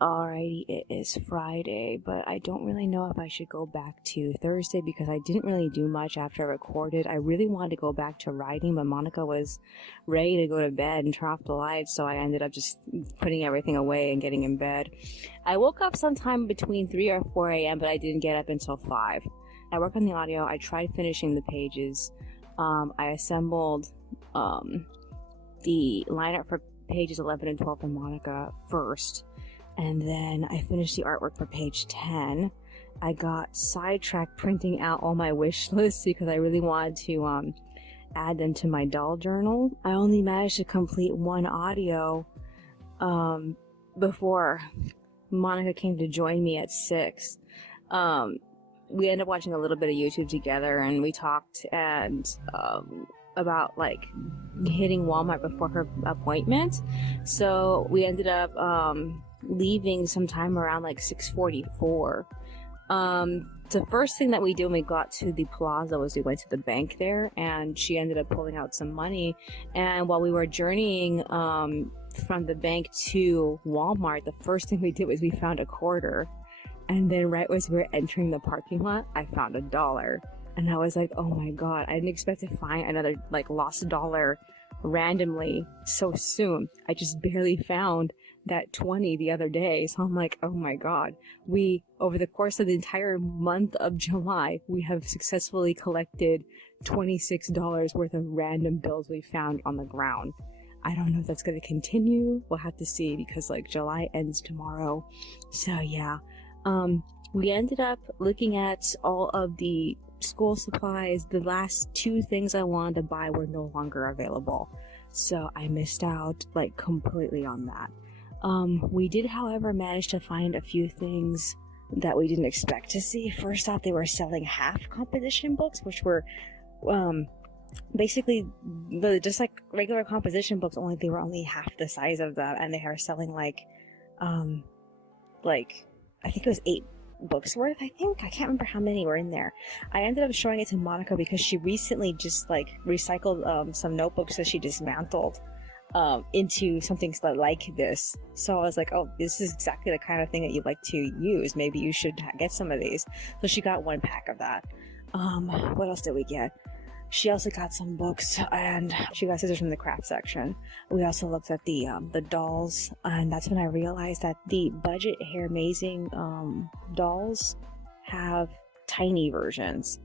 Alrighty, it is Friday, but I don't really know if I should go back to Thursday because I didn't really do much after I recorded. I really wanted to go back to writing, but Monica was ready to go to bed and turn off the lights, so I ended up just putting everything away and getting in bed. I woke up sometime between 3 or 4 a.m., but I didn't get up until 5. I worked on the audio. I tried finishing the pages. I assembled the lineup for pages 11 and 12 for Monica first. And then I finished the artwork for page 10. I got sidetracked printing out all my wish lists because I really wanted to add them to my doll journal. I only managed to complete one audio before Monica came to join me at 6. We ended up watching a little bit of YouTube together, and we talked about like hitting Walmart before her appointment. So we ended up leaving sometime around like 6:44. The first thing that we did when we got to the plaza was we went to the bank there, and she ended up pulling out some money. And while we were journeying from the bank to Walmart, the first thing we did was we found a quarter. And then right as we were entering the parking lot, I found $1. And I was like, oh my god, I didn't expect to find another like lost dollar randomly so soon. I just barely found that 20 the other day. So I'm like, oh my god. Over the course of the entire month of July, we have successfully collected $26 worth of random bills we found on the ground. I don't know if that's going to continue. We'll have to see because like July ends tomorrow. So yeah. We ended up looking at all of the school supplies. The last 2 things I wanted to buy were no longer available. So I missed out like completely on that. We did, however, manage to find a few things that we didn't expect to see. First off, they were selling half composition books, which were basically just like regular composition books, only they were only half the size of them, and they are selling like I think it was 8 books worth. I can't remember how many were in there. I ended up showing it to Monica because she recently just like recycled some notebooks that she dismantled into something like this. So I was like, oh, this is exactly the kind of thing that you'd like to use. Maybe you should get some of these. So she got 1 pack of that. What else did we get? She also got some books, and she got scissors from the craft section. We also looked at the dolls, and that's when I realized that the budget Hair Amazing dolls have tiny versions.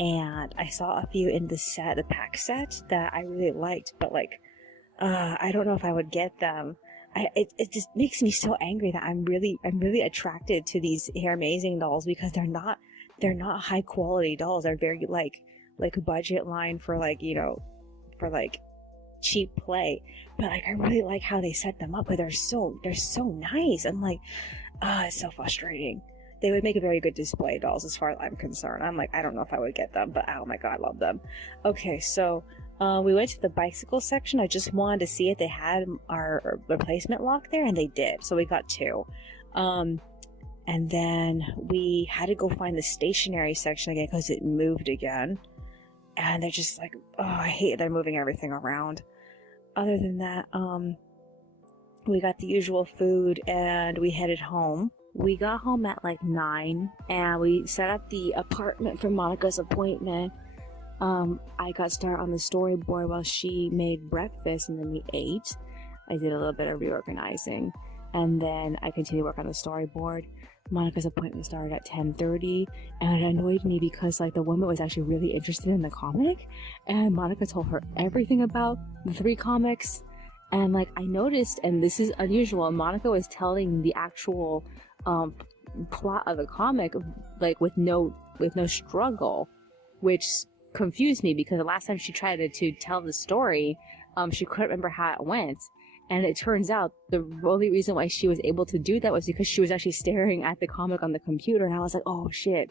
And I saw a few in the pack set that I really liked, but like, I don't know if I would get them. It just makes me so angry that I'm really attracted to these Hair Amazing dolls because they're not high quality dolls. They're very like a budget line for like, you know, for like cheap play. But like I really like how they set them up, but they're so nice. And like, it's so frustrating. They would make a very good display dolls as far as I'm concerned. I'm like, I don't know if I would get them, but oh my god, I love them. Okay, so we went to the bicycle section. I just wanted to see if they had our replacement lock there, and they did. So we got 2. And then we had to go find the stationery section again because it moved again. And they're just like, oh, I hate it. They're moving everything around. Other than that, we got the usual food and we headed home. We got home at like 9 and we set up the apartment for Monica's appointment. I got started on the storyboard while she made breakfast, and then we ate. I did a little bit of reorganizing, and then I continued work on the storyboard. Monica's appointment started at 10:30, and it annoyed me because like the woman was actually really interested in the comic, and Monica told her everything about the 3 comics, and like I noticed, and this is unusual, Monica was telling the actual plot of the comic like with no struggle, which confused me because the last time she tried to tell the story, she couldn't remember how it went. And it turns out the only reason why she was able to do that was because she was actually staring at the comic on the computer, and I was like, oh shit.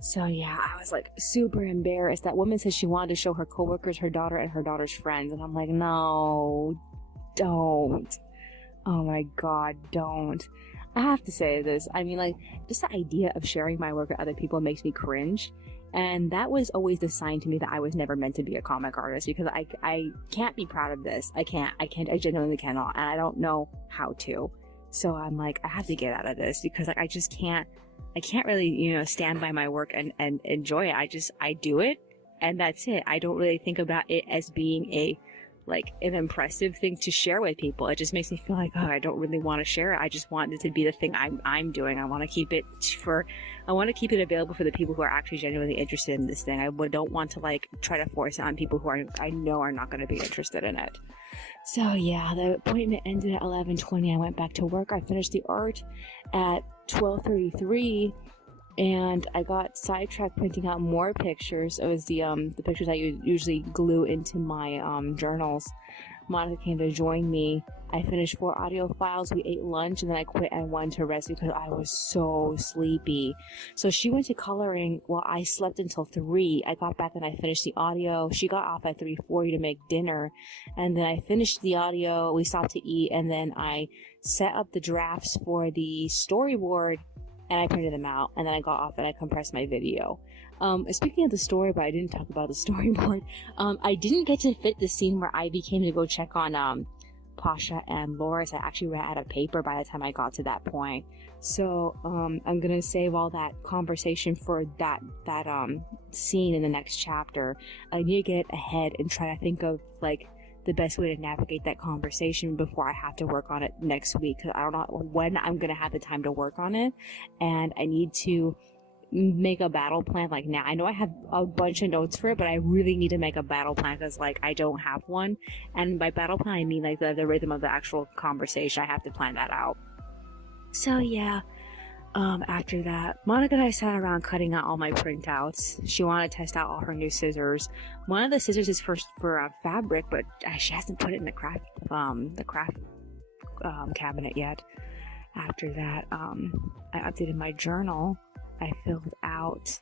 So yeah, I was like super embarrassed. That woman said she wanted to show her coworkers, her daughter, and her daughter's friends, and I'm like, no, don't. Oh my god, don't. I have to say this. I mean, like, just the idea of sharing my work with other people makes me cringe. And that was always the sign to me that I was never meant to be a comic artist, because I can't be proud of this. I genuinely cannot, and I don't know how to. So I'm like, I have to get out of this because like I can't really, you know, stand by my work and enjoy it. I do it and that's it. I don't really think about it as being an impressive thing to share with people. It just makes me feel like, oh, I don't really want to share it. I just want it to be the thing I'm doing. I want to keep it available for the people who are actually genuinely interested in this thing. I don't want to like try to force it on people who I know are not going to be interested in it. So yeah, the appointment ended at 11:20. I went back to work. I finished the art at 12:33. And I got sidetracked printing out more pictures. It was the pictures I usually glue into my journals. Monica came to join me. I finished 4 audio files. We ate lunch, and then I quit and went to rest because I was so sleepy. So she went to coloring while I slept until 3. I got back and I finished the audio. She got off at 3:40 to make dinner, and then I finished the audio. We stopped to eat, and then I set up the drafts for the storyboard. And I printed them out, and then I got off and I compressed my video. Speaking of the storyboard, I didn't talk about the storyboard. I didn't get to fit the scene where Ivy came to go check on Pasha and Loris. I actually ran out of paper by the time I got to that point. So I'm gonna save all that conversation for that scene in the next chapter. I need to get ahead and try to think of like the best way to navigate that conversation before I have to work on it next week, because I don't know when I'm gonna have the time to work on it, and I need to make a battle plan like now. I know I have a bunch of notes for it, but I really need to make a battle plan because like I don't have one. And by battle plan I mean like the rhythm of the actual conversation. I have to plan that out. So yeah, after that, Monica and I sat around cutting out all my printouts. She wanted to test out all her new scissors. One of the scissors is for fabric, but she hasn't put it in the craft cabinet yet. After that, I updated my journal. I filled out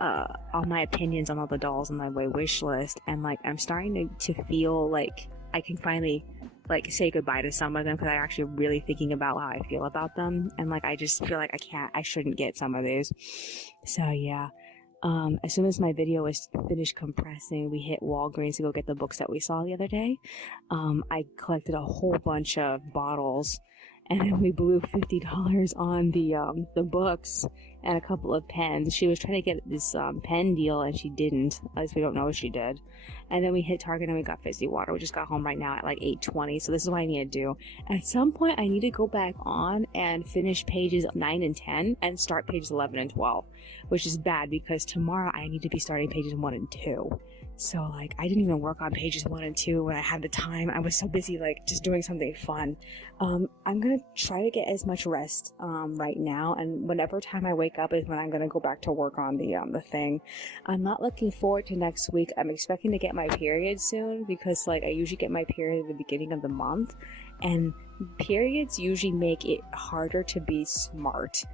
all my opinions on all the dolls on my wish list, and like I'm starting to feel like I can finally like say goodbye to some of them because I'm actually really thinking about how I feel about them, and like I just feel like I shouldn't get some of these. So yeah, as soon as my video was finished compressing, we hit Walgreens to go get the books that we saw the other day. I collected a whole bunch of bottles, and then we blew $50 on the books and a couple of pens. She was trying to get this pen deal, and she didn't. At least we don't know if she did. And then we hit Target and we got fizzy water. We just got home right now at like 8:20. So this is what I need to do. At some point, I need to go back on and finish pages 9 and 10 and start pages 11 and 12, which is bad because tomorrow I need to be starting pages 1 and 2. So like I didn't even work on pages 1 and 2 when I had the time. I was so busy like just doing something fun. I'm gonna try to get as much rest right now, and whenever time I wake up is when I'm gonna go back to work on the thing. I'm not looking forward to next week. I'm expecting to get my period soon because like I usually get my period at the beginning of the month, and periods usually make it harder to be smart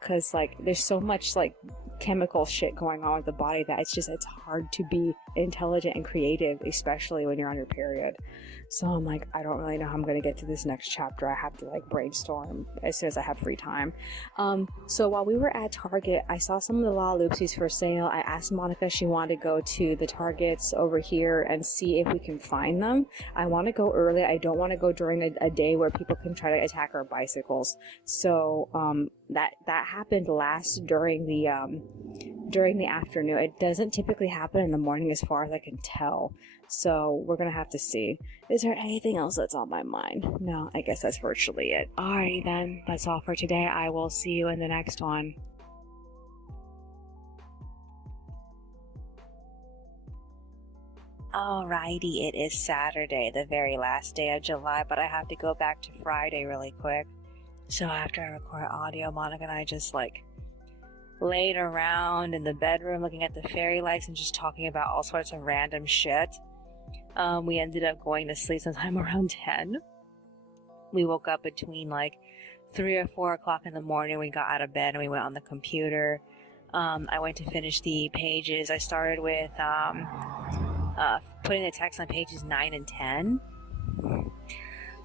because like there's so much like chemical shit going on with the body that it's hard to be intelligent and creative, especially when you're on your period. So I'm like, I don't really know how I'm gonna get to this next chapter. I have to like brainstorm as soon as I have free time. So while we were at Target, I saw some of the Lalas for sale. I asked Monica if she wanted to go to the Targets over here and see if we can find them. I want to go early. I don't want to go during a day where people can try to attack our bicycles. So that happened last during the afternoon. It doesn't typically happen in the morning as far as I can tell. So we're gonna have to see. Is there anything else that's on my mind? No, I guess that's virtually it. Alright then, that's all for today. I will see you in the next one. Alrighty, it is Saturday, the very last day of July, but I have to go back to Friday really quick. So after I record audio, Monica and I just like laid around in the bedroom looking at the fairy lights and just talking about all sorts of random shit. We ended up going to sleep sometime around 10. We woke up between like 3 or 4 o'clock in the morning. We got out of bed and we went on the computer. I went to finish the pages. I started with putting the text on pages 9 and 10.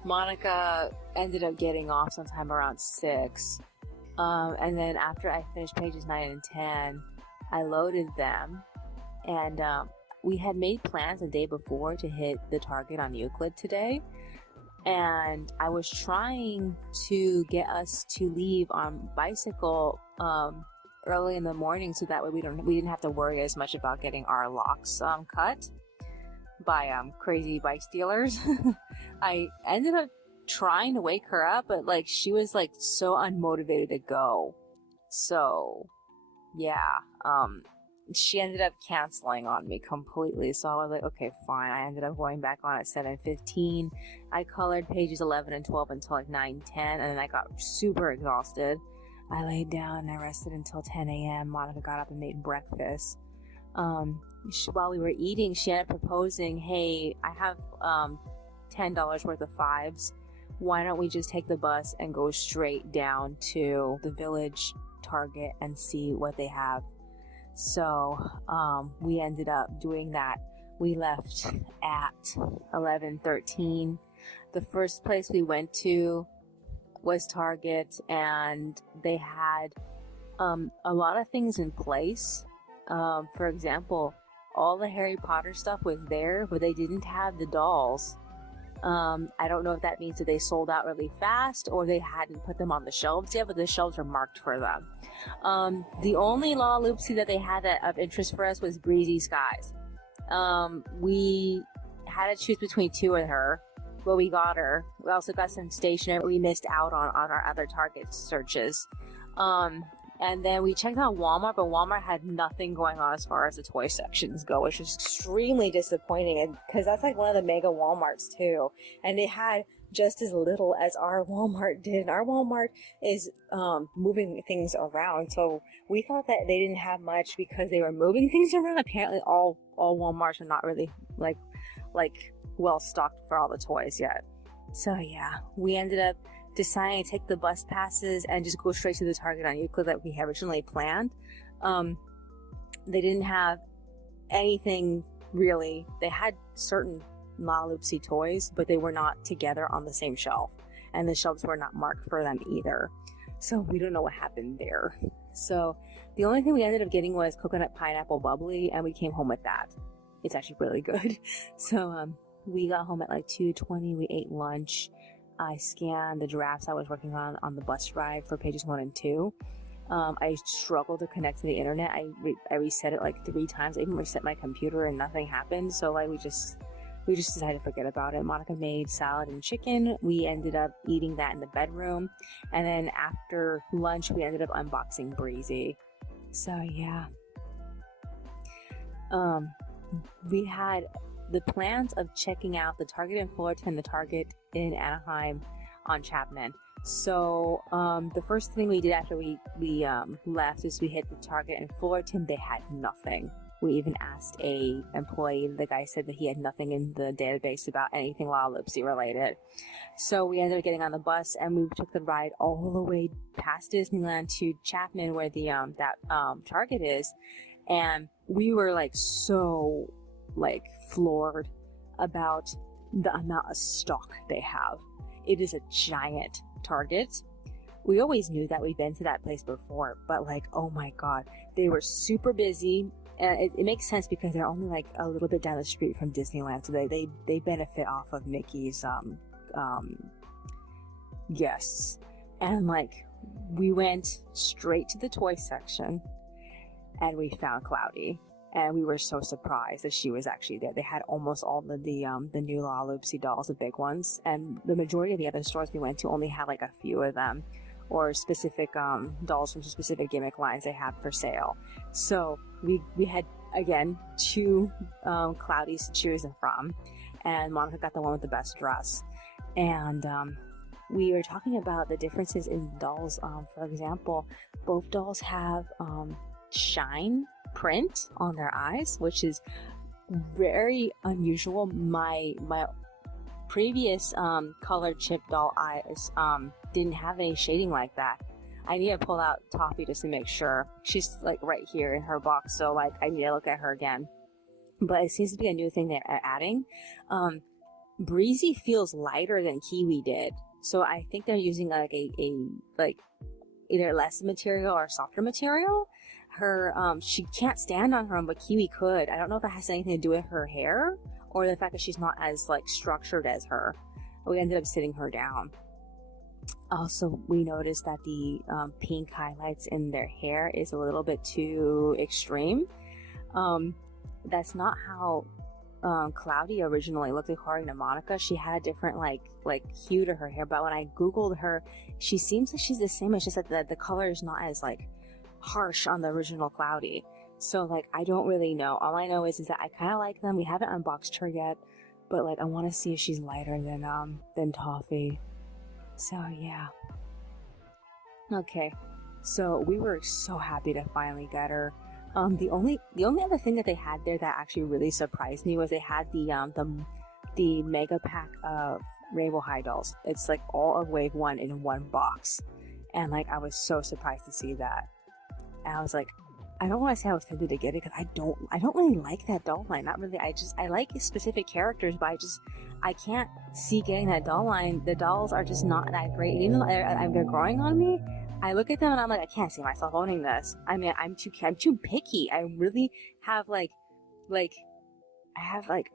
Monica ended up getting off sometime around 6. And then after I finished pages 9 and 10, I loaded them, and we had made plans the day before to hit the Target on Euclid today, and I was trying to get us to leave on bicycle early in the morning, so that way we didn't have to worry as much about getting our locks cut by crazy bike stealers. I ended up trying to wake her up, but like she was like so unmotivated to go. So yeah, she ended up canceling on me completely. So I was like, okay, fine. I ended up going back on at 7:15. I colored pages 11 and 12 until like 9:10, and then I got super exhausted. I laid down and I rested until 10 a.m. Monica got up and made breakfast. While we were eating, she ended up proposing, hey, I have $10 worth of fives. Why don't we just take the bus and go straight down to the village Target and see what they have? So we ended up doing that. We left at 11:13. The first place we went to was Target, and they had a lot of things in place. For example, all the Harry Potter stuff was there, but they didn't have the dolls. I don't know if that means that they sold out really fast or they hadn't put them on the shelves yet, but the shelves were marked for them. The only Lala that they had that of interest for us was Breezy Skies. We had to choose between two of her, but we got her. We also got some stationery we missed out on our other Target searches. And then we checked out Walmart, but Walmart had nothing going on as far as the toy sections go, which was extremely disappointing, because that's like one of the mega Walmarts too, and they had just as little as our Walmart did. Our Walmart is moving things around, so we thought that they didn't have much because they were moving things around. Apparently all Walmarts are not really like well stocked for all the toys yet. So yeah, we ended up deciding to take the bus passes and just go straight to the Target on Euclid that we had originally planned. They didn't have anything really. They had certain Loopsy toys, but they were not together on the same shelf, and the shelves were not marked for them either. So we don't know what happened there. So the only thing we ended up getting was coconut pineapple bubbly, and we came home with that. It's actually really good. So we got home at like 2:20. We ate lunch. I scanned the drafts I was working on the bus ride for pages 1 and 2. I struggled to connect to the internet. I reset it like 3 times. I even reset my computer and nothing happened. So like we just decided to forget about it. Monica made salad and chicken. We ended up eating that in the bedroom. And then after lunch, we ended up unboxing Breezy. So yeah. We had the plans of checking out the Target in Fullerton, the Target in Anaheim on Chapman. So the first thing we did after we left is we hit the Target in Fullerton. They had nothing. We even asked a employee. The guy said that he had nothing in the database about anything Loopsy related. So we ended up getting on the bus and we took the ride all the way past Disneyland to Chapman, where the Target is, and we were like so floored about the amount of stock they have. It is a giant Target. We always knew that. We've been to that place before, but like, oh my god, they were super busy. And it makes sense because they're only like a little bit down the street from Disneyland, so they benefit off of Mickey's guests. And like, we went straight to the toy section and we found Cloudy. And we were so surprised that she was actually there. They had almost all the new Loopsy dolls, the big ones. And the majority of the other stores we went to only had like a few of them, or specific dolls from specific gimmick lines they had for sale. So we had, again, 2 Cloudies to choose from. And Monica got the one with the best dress. And we were talking about the differences in dolls. For example, both dolls have shine print on their eyes, which is very unusual. My previous colored chip doll eyes didn't have any shading like that. I need to pull out Toffee just to make sure. She's like right here in her box, so like I need to look at her again. But it seems to be a new thing they're adding. Breezy feels lighter than Kiwi did, so I think they're using like a either less material or softer material. Her she can't stand on her own, but Kiwi could. I don't know if that has anything to do with her hair or the fact that she's not as like structured as her. we ended up sitting her down. Also, we noticed that the pink highlights in their hair is a little bit too extreme. That's not how Cloudy originally looked, according to Monica. She had a different like hue to her hair, but when I googled her, she seems like she's the same. It's just that the color is not as like harsh on the original Cloudy. So like I don't really know. All I know is that I kind of like them. We haven't unboxed her yet, but like I want to see if she's lighter than Toffee. So yeah. Okay, so we were so happy to finally get her. The only other thing that they had there that actually really surprised me was they had the mega pack of Rainbow High dolls. It's like all of Wave 1 in one box, and like I was so surprised to see that. And I was like, I don't want to say I was tempted to get it because I don't really like that doll line. Not really. I like specific characters, but I can't see getting that doll line. The dolls are just not that great. Even though they're growing on me, I look at them and I'm like, I can't see myself owning this. I mean, I'm too picky. I really have I'm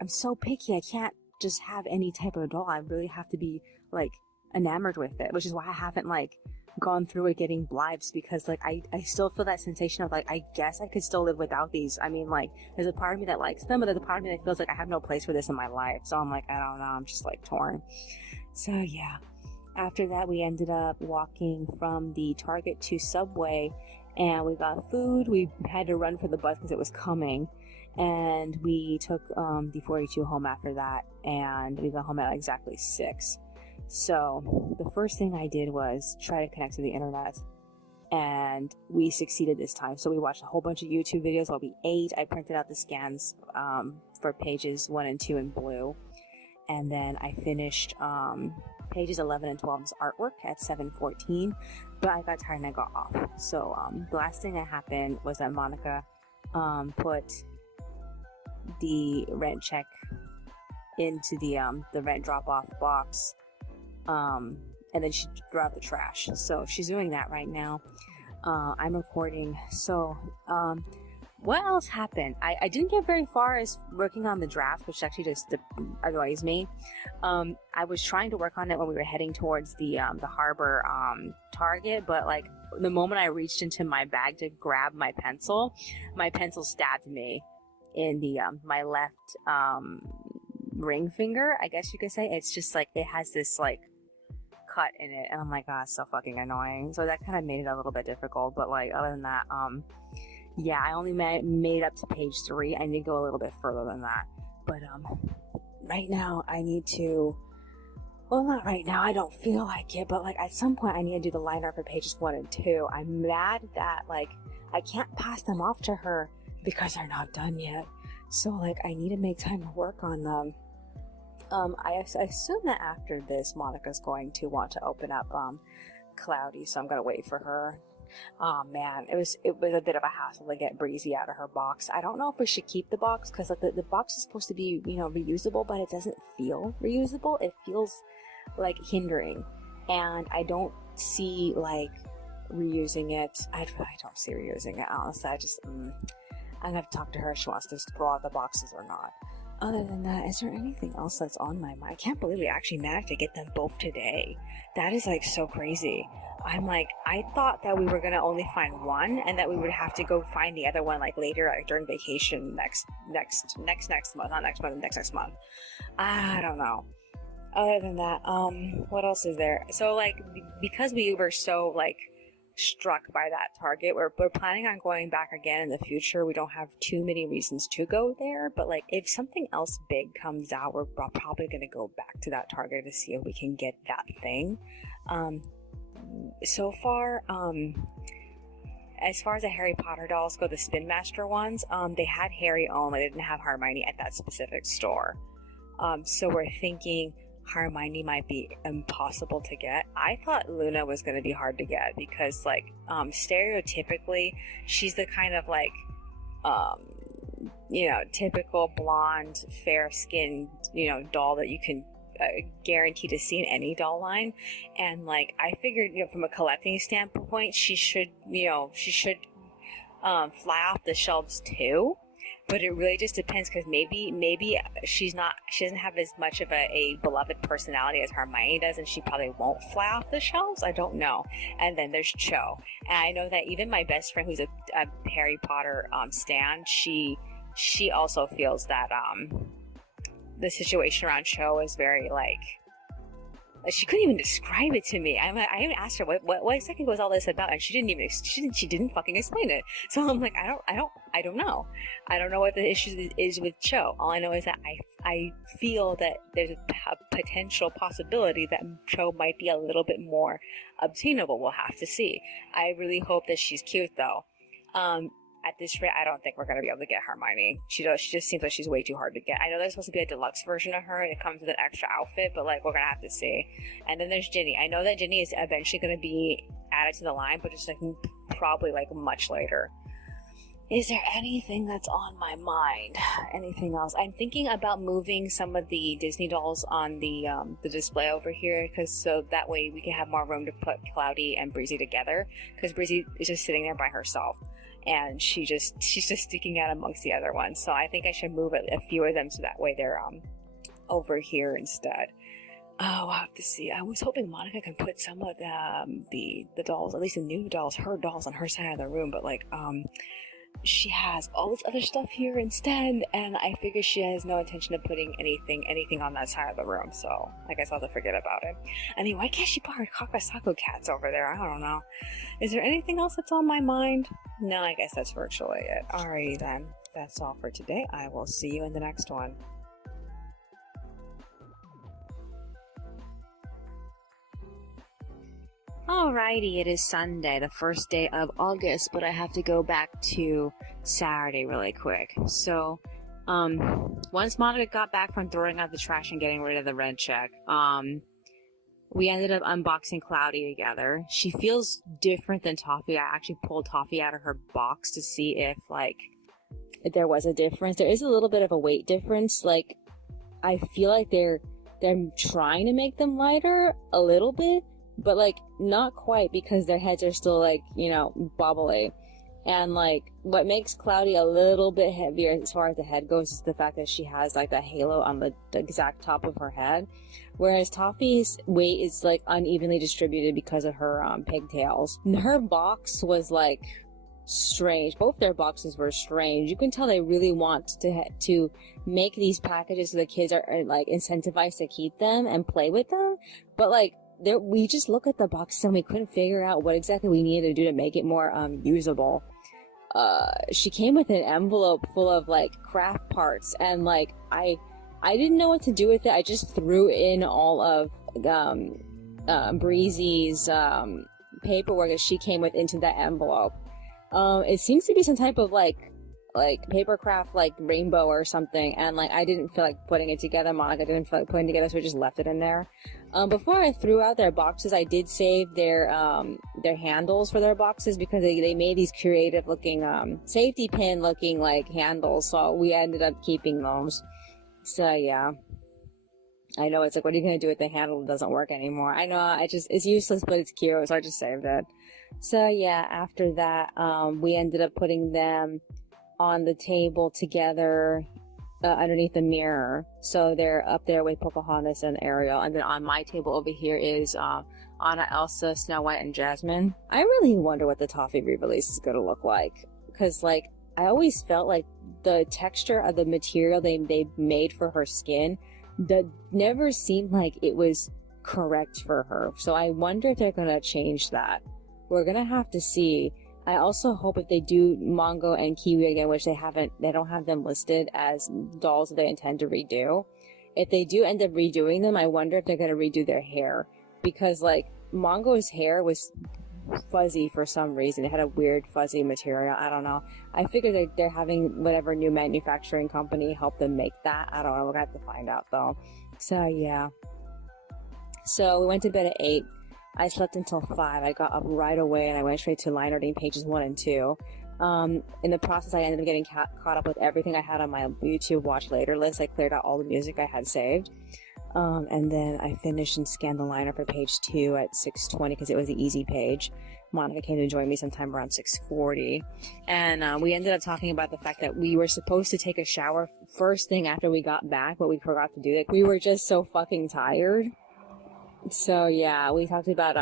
so picky. I can't just have any type of doll. I really have to be like enamored with it, which is why I haven't like gone through it getting Blythes, because like I still feel that sensation of like, I guess I could still live without these. I mean, like there's a part of me that likes them, but there's a part of me that feels like I have no place for this in my life. So I'm like, I don't know. I'm just like torn. So yeah. After that, we ended up walking from the Target to Subway, and we got food. We had to run for the bus because it was coming, and we took the 42 home after that, and we got home at exactly 6. So the first thing I did was try to connect to the internet, and we succeeded this time. So we watched a whole bunch of YouTube videos while we ate. I printed out the scans for pages 1 and 2 in blue, and then I finished pages 11 and 12's artwork at 7:14, but I got tired and I got off. So the last thing that happened was that Monica put the rent check into the rent drop-off box, and then she threw out the trash. So she's doing that right now. I'm recording. So what else happened? I didn't get very far as working on the draft, which actually just annoys me. I was trying to work on it when we were heading towards the harbor Target, but like the moment I reached into my bag to grab my pencil stabbed me in the my left ring finger, I guess you could say. It's just like it has this like cut in it, and I'm like, oh, it's so fucking annoying. So that kind of made it a little bit difficult, but like other than that, yeah, I only made up to page 3. I need to go a little bit further than that. But right now I need to, well, not right now, I don't feel like it, but like at some point I need to do the liner for pages 1 and 2. I'm mad that like I can't pass them off to her because they're not done yet. So like I need to make time to work on them. I assume that after this, Monica's going to want to open up Cloudy, so I'm gonna wait for her. Oh man, it was a bit of a hassle to get Breezy out of her box. I don't know if we should keep the box, because like the box is supposed to be, you know, reusable, but it doesn't feel reusable. It feels like hindering, and I don't see like reusing it. I don't see reusing it, honestly. I'm gonna have to talk to her if she wants to throw out the boxes or not. Other than that, is there anything else that's on my mind? I can't believe we actually managed to get them both today. That is like so crazy. I'm like, I thought that we were gonna only find one, and that we would have to go find the other one like later, like during vacation next month, not next month, next month. I don't know. Other than that, what else is there? So like, because we were so like struck by that Target, we're planning on going back again in the future. We don't have too many reasons to go there, but like if something else big comes out, we're probably gonna go back to that Target to see if we can get that thing. So far, as far as the Harry Potter dolls go, the Spin Master ones, they had Harry only. They didn't have Hermione at that specific store. So we're thinking Hermione might be impossible to get. I thought Luna was going to be hard to get because, like, stereotypically, she's the kind of, like, you know, typical blonde, fair-skinned, you know, doll that you can guarantee to see in any doll line. And, like, I figured, you know, from a collecting standpoint, she should fly off the shelves, too. but it really just depends, because maybe she doesn't have as much of a beloved personality as Hermione does, and she probably won't fly off the shelves. I don't know. And then there's Cho, and I know that even my best friend, who's a Harry Potter stan, she also feels that the situation around Cho is very like she couldn't even describe it to me. I even asked her what exactly was all this about, and she didn't fucking explain it. So I'm like, I don't know. I don't know what the issue is with Cho. All I know is that I feel that there's a potential possibility that Cho might be a little bit more obtainable. We'll have to see. I really hope that she's cute though. At this rate, I don't think we're going to be able to get Hermione. She just seems like she's way too hard to get. I know there's supposed to be a deluxe version of her, and it comes with an extra outfit, but, like, we're going to have to see. And then there's Ginny. I know that Ginny is eventually going to be added to the line, but just, like, probably, like, much later. Is there anything that's on my mind? Anything else? I'm thinking about moving some of the Disney dolls on the display over here, so that way we can have more room to put Cloudy and Breezy together, because Breezy is just sitting there by herself. And she's just sticking out amongst the other ones. So I think I should move a few of them so that way they're over here instead. Oh, I'll have to see. I was hoping Monica can put some of the dolls, at least the new dolls, her dolls, on her side of the room. But like she has all this other stuff here instead, and I figure she has no intention of putting anything on that side of the room, so I guess I'll have to forget about it. I mean, why can't she put her Kakasaku cats over there? I don't know. Is there anything else that's on my mind? No, I guess that's virtually it. Alrighty then, that's all for today. I will see you in the next one. Alrighty, it is Sunday, the first day of August, but I have to go back to Saturday really quick. So, once Monica got back from throwing out the trash and getting rid of the red check, we ended up unboxing Cloudy together. She feels different than Toffee. I actually pulled Toffee out of her box to see if there was a difference. There is a little bit of a weight difference. Like, I feel like they're trying to make them lighter a little bit, but like not quite, because their heads are still like, you know, bobbly. And like what makes Cloudy a little bit heavier as far as the head goes is the fact that she has like that halo on the exact top of her head, whereas Toffee's weight is like unevenly distributed because of her pigtails. Her box was like strange. Both their boxes were strange. You can tell they really want to make these packages so the kids are like incentivized to keep them and play with them, but like we just look at the boxes and we couldn't figure out what exactly we needed to do to make it more usable. She came with an envelope full of like craft parts, and like I didn't know what to do with it. I just threw in all of Breezy's paperwork that she came with into that envelope. It seems to be some type of like paper craft, like rainbow or something, and like I didn't feel like putting it together. Monica didn't feel like putting it together, so we just left it in there. Before I threw out their boxes, I did save their handles for their boxes, because they made these creative looking safety pin looking like handles, so we ended up keeping those. So yeah, I know it's like, what are you gonna do with the handle that doesn't work anymore? I know, it's useless, but it's cute, so I just saved it. So yeah, after that, we ended up putting them on the table together underneath the mirror, so they're up there with Pocahontas and Ariel. And then on my table over here is Anna, Elsa, Snow White, and Jasmine. I really wonder what the Toffee re-release is gonna look like, because like I always felt like the texture of the material they made for her skin that never seemed like it was correct for her. So I wonder if they're gonna change that. We're gonna have to see. I also hope if they do Mongo and Kiwi again, which they don't have them listed as dolls that they intend to redo. If they do end up redoing them, I wonder if they're going to redo their hair. Because, like, Mongo's hair was fuzzy for some reason. It had a weird fuzzy material. I don't know. I figure they're having whatever new manufacturing company help them make that. I don't know. We're going to have to find out, though. So, yeah. So, we went to bed at 8. I slept until 5. I got up right away and I went straight to line reading pages 1 and 2. In the process, I ended up getting caught up with everything I had on my YouTube watch later list. I cleared out all the music I had saved. And then I finished and scanned the liner for page 2 at 6:20 because it was the easy page. Monica came to join me sometime around 6:40. And we ended up talking about the fact that we were supposed to take a shower first thing after we got back, but we forgot to do it. We were just so fucking tired. So yeah, we talked about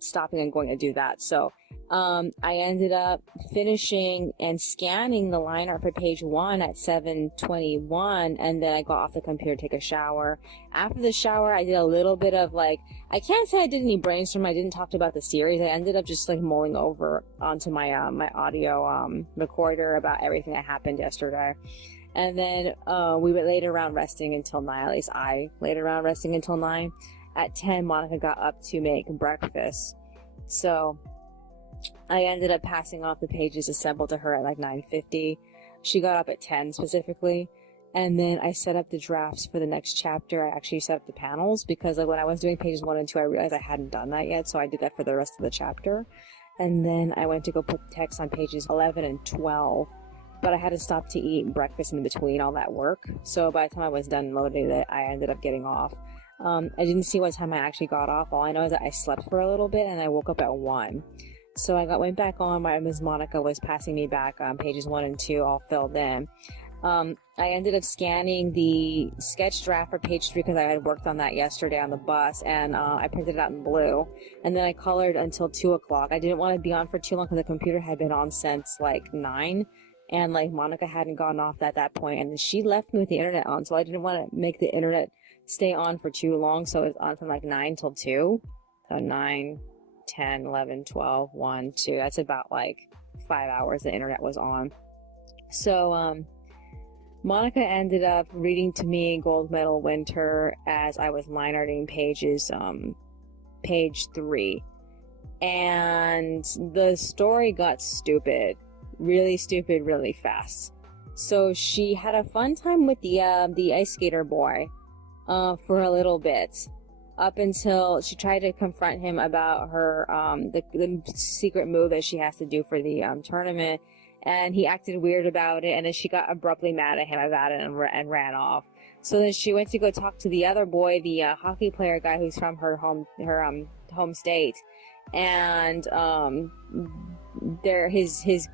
stopping and going to do that. So I ended up finishing and scanning the line art for page 1 at 7:21, and then I got off the computer to take a shower. After the shower, I did a little bit of like, I can't say I did any brainstorm. I didn't talk about the series. I ended up just like mulling over onto my my audio recorder about everything that happened yesterday. And then we laid around resting until 9. At least I laid around resting until 9. At 10, Monica got up to make breakfast. So I ended up passing off the pages assembled to her at like 9:50. She got up at 10 specifically. And then I set up the drafts for the next chapter. I actually set up the panels because like when I was doing pages 1 and 2, I realized I hadn't done that yet. So I did that for the rest of the chapter. And then I went to go put the text on pages 11 and 12. But I had to stop to eat breakfast in between all that work. So by the time I was done loading it, I ended up getting off. I didn't see what time I actually got off. All I know is that I slept for a little bit and I woke up at 1. So I went back on while Ms. Monica was passing me back pages 1 and 2 all filled in. I ended up scanning the sketch draft for page 3 because I had worked on that yesterday on the bus, and I printed it out in blue. And then I colored until 2 o'clock. I didn't want to be on for too long because the computer had been on since like 9. And like Monica hadn't gotten off at that point, and then she left me with the internet on, so I didn't want to make the internet stay on for too long, so it was on from like 9 till 2. So 9, 10, 11, 12, 1, 2. That's about like 5 hours the internet was on. So Monica ended up reading to me Gold Medal Winter as I was line arting page 3. And the story got stupid. Really stupid, really fast. So she had a fun time with the ice skater boy for a little bit, up until she tried to confront him about her the secret move that she has to do for the tournament, and he acted weird about it, and then she got abruptly mad at him about it and ran off. So then she went to go talk to the other boy, the hockey player guy who's from her home state, and his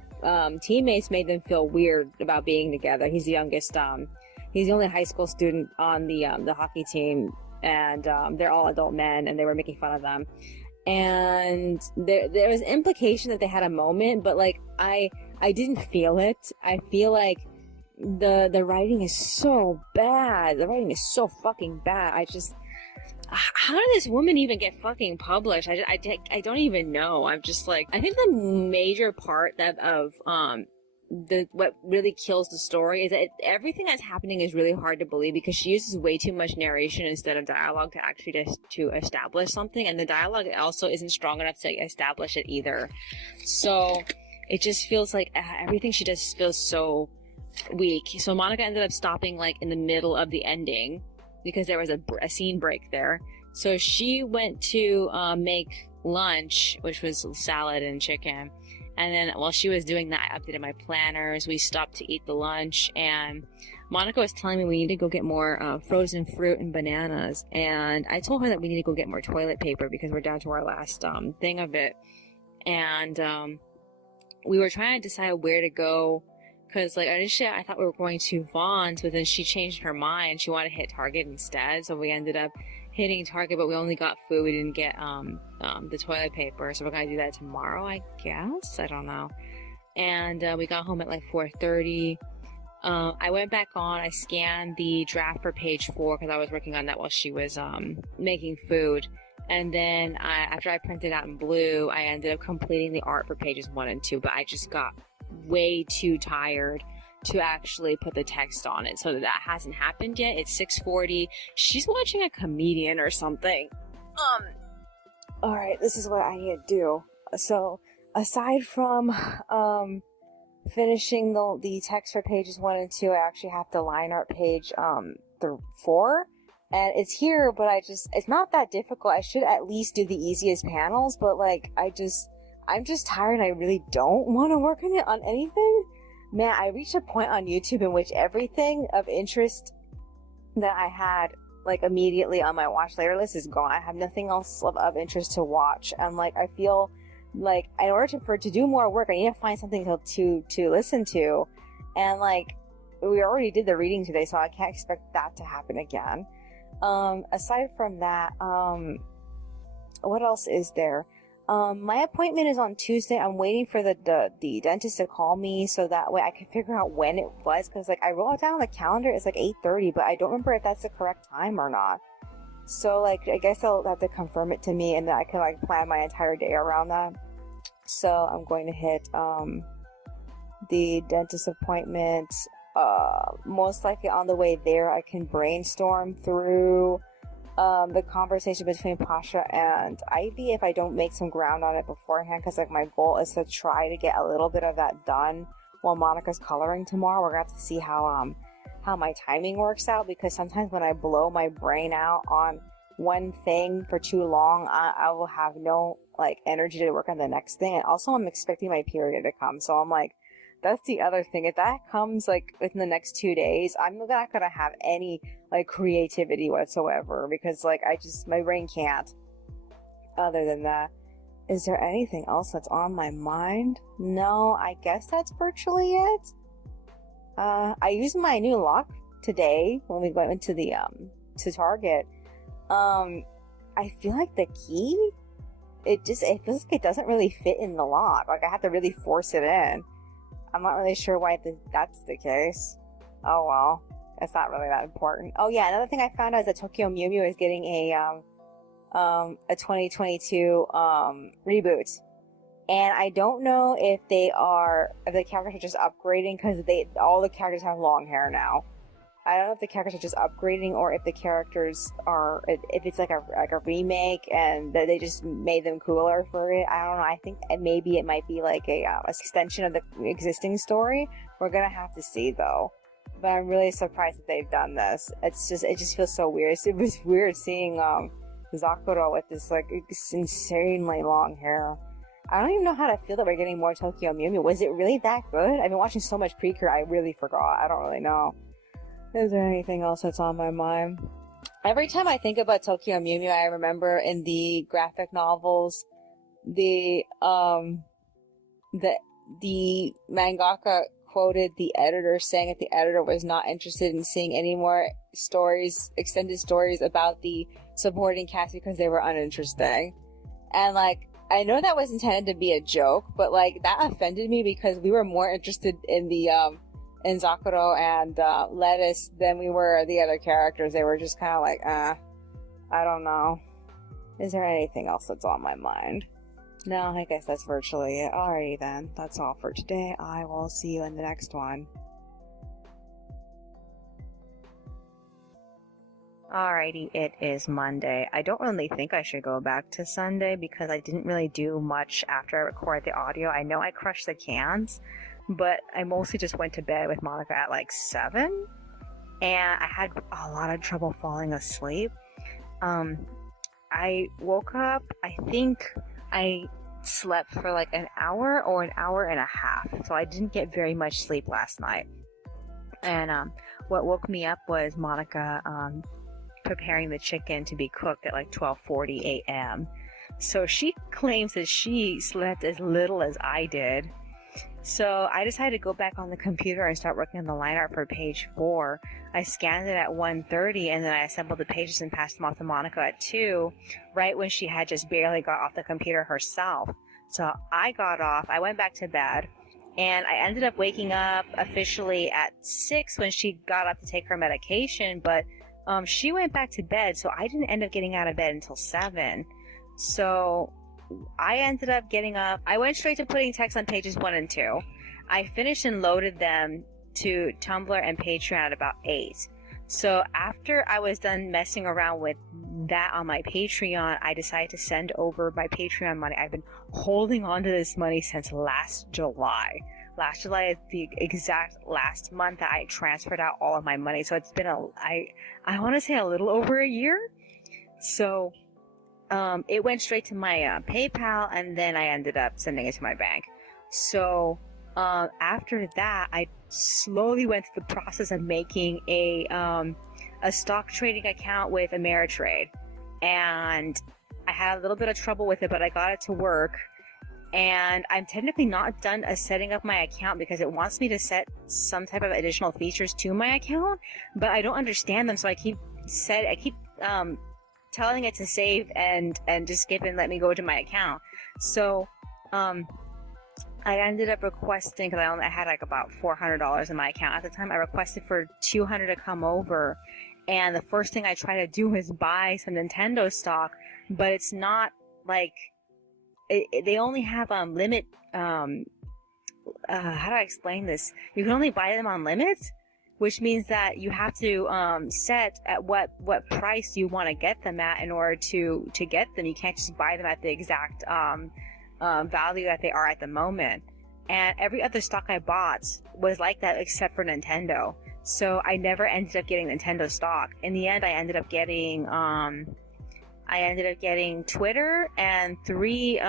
teammates made them feel weird about being together. He's the youngest, he's the only high school student on the hockey team, and they're all adult men, and they were making fun of them. And there was implication that they had a moment, but like I didn't feel it. I feel like the writing is so bad. The writing is so fucking bad. How did this woman even get fucking published? I don't even know. I'm just like, I think the major part of what really kills the story is that everything that's happening is really hard to believe because she uses way too much narration instead of dialogue to actually to establish something, and the dialogue also isn't strong enough to establish it either. So it just feels like everything she does feels so weak. So Monica ended up stopping like in the middle of the ending because there was a scene break there. So she went to make lunch, which was salad and chicken. And then while she was doing that, I updated my planners. We stopped to eat the lunch, and Monica was telling me we need to go get more frozen fruit and bananas. And I told her that we need to go get more toilet paper because we're down to our last thing of it. And we were trying to decide where to go. Because, like, initially I thought we were going to Vaughn's, but then she changed her mind. She wanted to hit Target instead, so we ended up hitting Target, but we only got food. We didn't get the toilet paper, so we're going to do that tomorrow, I guess? I don't know. And we got home at, like, 4:30. I went back on. I scanned the draft for page 4, because I was working on that while she was making food. And then after I printed out in blue, I ended up completing the art for pages 1 and 2, but I just got way too tired to actually put the text on it, so that hasn't happened yet. It's 6:40. She's watching a comedian or something. Alright, this is what I need to do. So aside from finishing the text for pages 1 and 2, I actually have to line art page 4, and it's here, but it's not that difficult. I should at least do the easiest panels, but like I'm just tired and I really don't want to work on anything. Man, I reached a point on YouTube in which everything of interest that I had like immediately on my watch later list is gone. I have nothing else of interest to watch. And like I feel like in order to do more work, I need to find something to listen to. And like we already did the reading today, so I can't expect that to happen again. Aside from that, what else is there? My appointment is on Tuesday. I'm waiting for the dentist to call me so that way I can figure out when it was, because like I wrote it down on the calendar, it's like 8:30, but I don't remember if that's the correct time or not. So like I guess they'll have to confirm it to me, and then I can like plan my entire day around that. So I'm going to hit the dentist appointment. Most likely on the way there I can brainstorm through the conversation between Pasha and Ivy if I don't make some ground on it beforehand, because like my goal is to try to get a little bit of that done while Monica's coloring tomorrow. We're gonna have to see how my timing works out, because sometimes when I blow my brain out on one thing for too long, I will have no like energy to work on the next thing. And also I'm expecting my period to come, so I'm like, that's the other thing. If that comes like within the next 2 days, I'm not gonna have any like creativity whatsoever, because like my brain can't. Other than that, is there anything else that's on my mind? No, I guess that's virtually it. I used my new lock today when we went into the to Target. I feel like the key, it feels like it doesn't really fit in the lock. Like I have to really force it in. I'm not really sure why that's the case. Oh well, it's not really that important. Oh yeah, another thing I found out is that Tokyo Mew Mew is getting a 2022 reboot, and I don't know if the characters are just upgrading, because all the characters have long hair now. I don't know if the characters are just upgrading, or if the characters are, if it's like a remake and they just made them cooler for it. I don't know. I think maybe it might be like a extension of the existing story. We're gonna have to see though. But I'm really surprised that they've done this. It just feels so weird. It was weird seeing Zakuro with this like insanely long hair. I don't even know how to feel that we're getting more Tokyo Mew Mew. Was it really that good? I've been watching so much Precure, I really forgot. I don't really know. Is there anything else that's on my mind? Every time I think about Tokyo Mew Mew, I remember in the graphic novels, the mangaka quoted the editor saying that the editor was not interested in seeing any more extended stories about the supporting cast because they were uninteresting. And like, I know that was intended to be a joke, but like that offended me, because we were more interested in the in Zakuro and Lettuce than we were the other characters. They were just kind of like, I don't know. Is there anything else that's on my mind? No, I guess that's virtually it. Alrighty then, that's all for today. I will see you in the next one. Alrighty, it is Monday. I don't really think I should go back to Sunday because I didn't really do much after I recorded the audio. I know I crushed the cans, but I mostly just went to bed with Monica at like 7, and I had a lot of trouble falling asleep. I woke up, I think I slept for like an hour or an hour and a half, so I didn't get very much sleep last night. And what woke me up was Monica preparing the chicken to be cooked at like 12:40 a.m. So she claims that she slept as little as I did. So I decided to go back on the computer and start working on the line art for page 4. I scanned it at 1:30, and then I assembled the pages and passed them off to Monica at 2, right when she had just barely got off the computer herself. So I got off, I went back to bed, and I ended up waking up officially at 6 when she got up to take her medication, but she went back to bed, so I didn't end up getting out of bed until 7. So I ended up getting up. I went straight to putting text on pages 1 and 2. I finished and loaded them to Tumblr and Patreon at about 8. So after I was done messing around with that on my Patreon, I decided to send over my Patreon money. I've been holding on to this money since last July. Last July is the exact last month that I transferred out all of my money. So it's been I want to say a little over a year. So it went straight to my PayPal, and then I ended up sending it to my bank. So After that, I slowly went through the process of making a stock trading account with Ameritrade, and I had a little bit of trouble with it, but I got it to work. And I'm technically not done setting up my account because it wants me to set some type of additional features to my account, but I don't understand them, so I keep telling it to save and just skip and let me go to my account. So I ended up requesting, because I had like about $400 in my account at the time. I requested for $200 to come over, and the first thing I try to do is buy some Nintendo stock, but it's not like they only have limit. How do I explain this? You can only buy them on limits, which means that you have to set at what price you want to get them at in order to get them. You can't just buy them at the exact value that they are at the moment. And every other stock I bought was like that except for Nintendo. So I never ended up getting Nintendo stock. In the end, I ended up getting Twitter and 3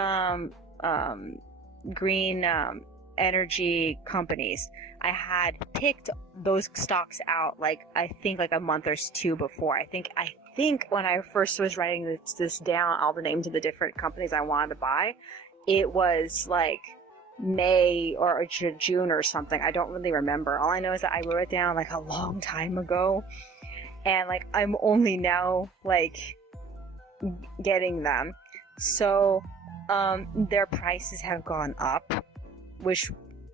green energy companies. I had picked those stocks out I think a month or 2 before. I think when I first was writing this down, all the names of the different companies I wanted to buy, it was like May or June or something. I don't really remember. All I know is that I wrote it down a long time ago, and I'm only now getting them. So their prices have gone up, which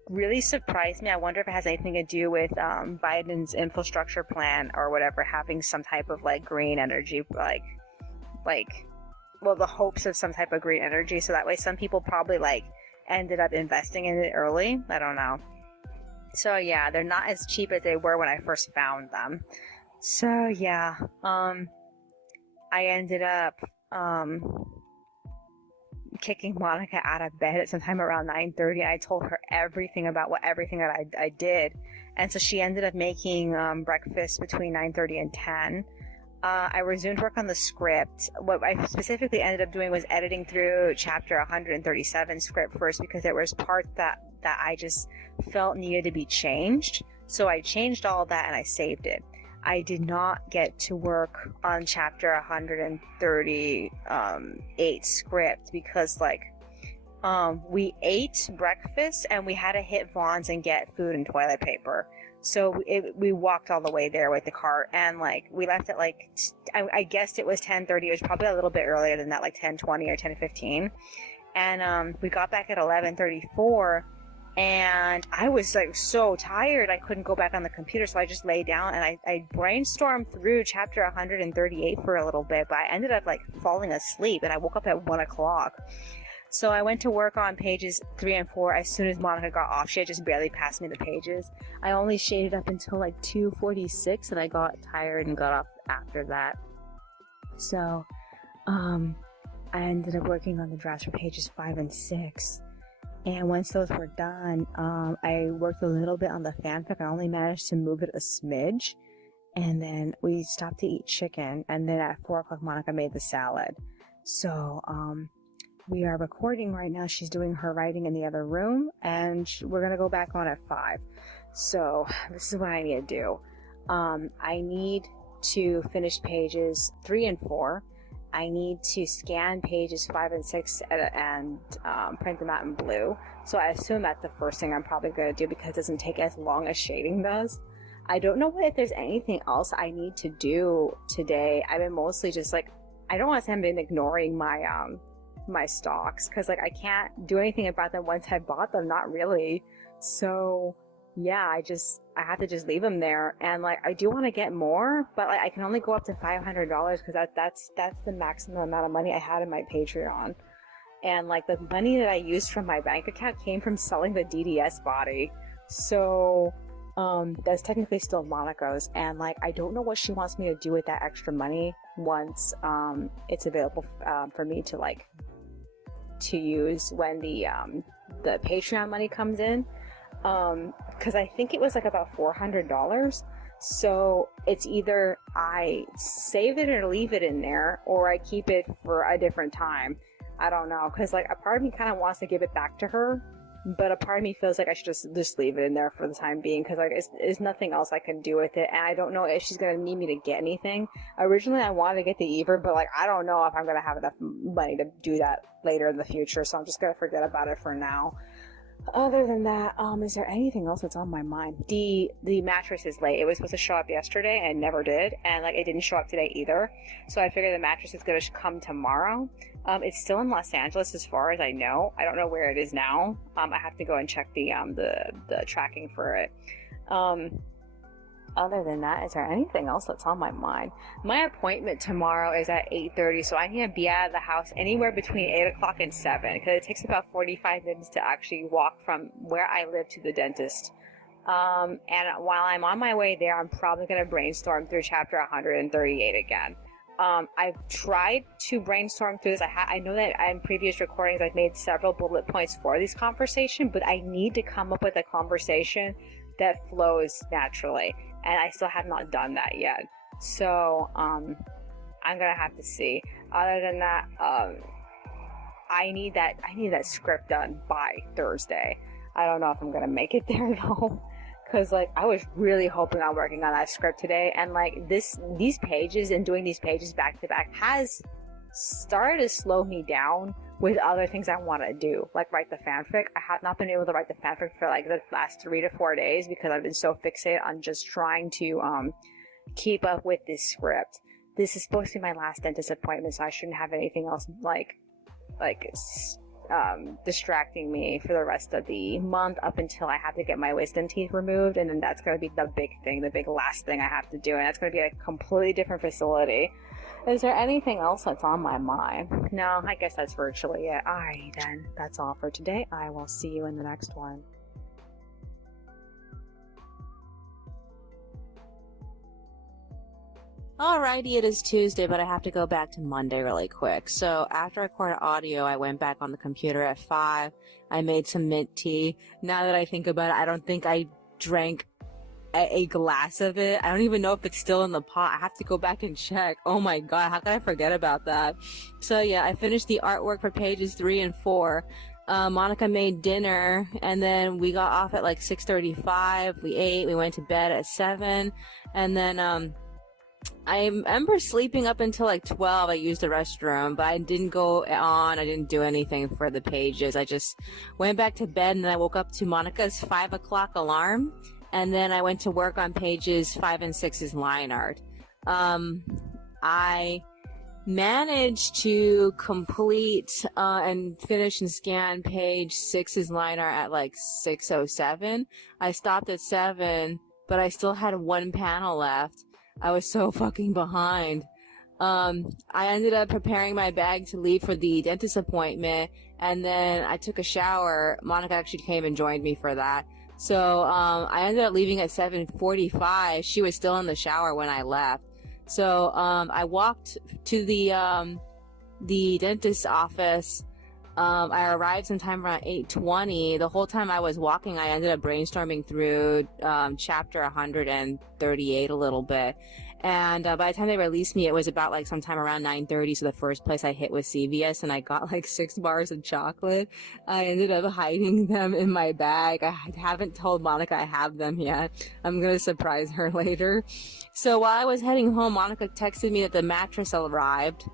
really surprised me. I wonder if it has anything to do with Biden's infrastructure plan or whatever, having some type of green energy, the hopes of some type of green energy, so that way some people probably ended up investing in it early. I don't know. So yeah, they're not as cheap as they were when I first found them. So yeah, I ended up kicking Monica out of bed at sometime around 9:30. I told her everything that I did, and so she ended up making breakfast between 9:30 and 10. I resumed work on the script. What I specifically ended up doing was editing through chapter 137 script first, because there was parts that I just felt needed to be changed. So I changed all of that and I saved it. I did not get to work on chapter 138 script because we ate breakfast and we had to hit Vaughn's and get food and toilet paper. So we walked all the way there with the cart, and we left at I guessed it was 10:30. It was probably a little bit earlier than that, 10:20 or 10:15. And we got back at 11:34, and I was so tired I couldn't go back on the computer, so I just lay down and I brainstormed through chapter 138 for a little bit, but I ended up falling asleep, and I woke up at 1 o'clock. So I went to work on pages 3 and 4 as soon as Monica got off. She had just barely passed me the pages. I only shaded up until 2:46, and I got tired and got off after that. So I ended up working on the drafts for pages 5 and 6. And once those were done, I worked a little bit on the fanfic. I only managed to move it a smidge. And then we stopped to eat chicken. And then at 4 o'clock, Monica made the salad. So, we are recording right now. She's doing her writing in the other room, and we're going to go back on at 5. So this is what I need to do. I need to finish pages 3 and 4. I need to scan pages 5 and 6 and print them out in blue. So I assume that's the first thing I'm probably going to do, because it doesn't take as long as shading does. I don't know if there's anything else I need to do today. I've been mostly just I don't want to say I've been ignoring my stocks, because I can't do anything about them once I bought them, not really. So yeah, I have to just leave them there. And I do want to get more, but I can only go up to $500, because that's the maximum amount of money I had in my Patreon. And the money that I used from my bank account came from selling the DDS body. So that's technically still Monica's, and I don't know what she wants me to do with that extra money once it's available for me to use when the Patreon money comes in, because I think it was about $400. So it's either I save it or leave it in there, or I keep it for a different time. I don't know, because a part of me kind of wants to give it back to her, but a part of me feels like I should just leave it in there for the time being, because like there's nothing else I can do with it, and I don't know if she's gonna need me to get anything. Originally, I wanted to get the Ever, but like I don't know if I'm gonna have enough money to do that later in the future, so I'm just gonna forget about it for now. Other than that, is there anything else that's on my mind? The mattress is late. It was supposed to show up yesterday and it never did, and like it didn't show up today either. So I figured the mattress is gonna come tomorrow. It's still in Los Angeles as far as I know. I don't know where it is now. I have to go and check the tracking for it. Other than that, is there anything else that's on my mind? My appointment tomorrow is at 8:30, so I need to be out of the house anywhere between 8 o'clock and 7, because it takes about 45 minutes to actually walk from where I live to the dentist. And while I'm on my way there, I'm probably going to brainstorm through chapter 138 again. I've tried to brainstorm through this. I know that in previous recordings I've made several bullet points for this conversation, but I need to come up with a conversation that flows naturally, and I still have not done that yet. So I'm gonna have to see. Other than that, I need that script done by Thursday. I don't know if I'm gonna make it there though, because like I was really hoping on working on that script today, and like these pages and doing these pages back to back has started to slow me down with other things I want to do, like write the fanfic. I have not been able to write the fanfic for like the last 3 to 4 days because I've been so fixated on just trying to keep up with this script. This is supposed to be my last dentist appointment, so I shouldn't have anything else like distracting me for the rest of the month up until I have to get my wisdom teeth removed, and then that's going to be the big thing, the big last thing I have to do, and that's going to be a completely different facility. Is there anything else that's on my mind? No, I guess that's virtually it. Alright then, that's all for today. I will see you in the next one. Alrighty, it is Tuesday, but I have to go back to Monday really quick. So after I recorded audio, I went back on the computer at 5. I made some mint tea. Now that I think about it, I don't think I drank a glass of it. I don't even know if it's still in the pot. I have to go back and check. Oh my god, how could I forget about that? So yeah, I finished the artwork for pages 3 and 4. Monica made dinner, and then we got off at like 6:35. We ate, we went to bed at 7, and then I remember sleeping up until like 12. I used the restroom, but I didn't go on. I didn't do anything for the pages. I just went back to bed, and then I woke up to Monica's 5 o'clock alarm, and then I went to work on pages 5 and 6's line art. I managed to complete and finish and scan page 6's line art at like 6:07. I stopped at 7, but I still had 1 panel left. I was so fucking behind. I ended up preparing my bag to leave for the dentist appointment, and then I took a shower. Monica actually came and joined me for that. So I ended up leaving at 7:45. She was still in the shower when I left. So I walked to the dentist's office. I arrived sometime around 8:20. The whole time I was walking, I ended up brainstorming through chapter 138 a little bit. And by the time they released me, it was about like sometime around 9:30. So the first place I hit was CVS, and I got like 6 bars of chocolate. I ended up hiding them in my bag. I haven't told Monica I have them yet. I'm gonna surprise her later. So while I was heading home, Monica texted me that the mattress arrived,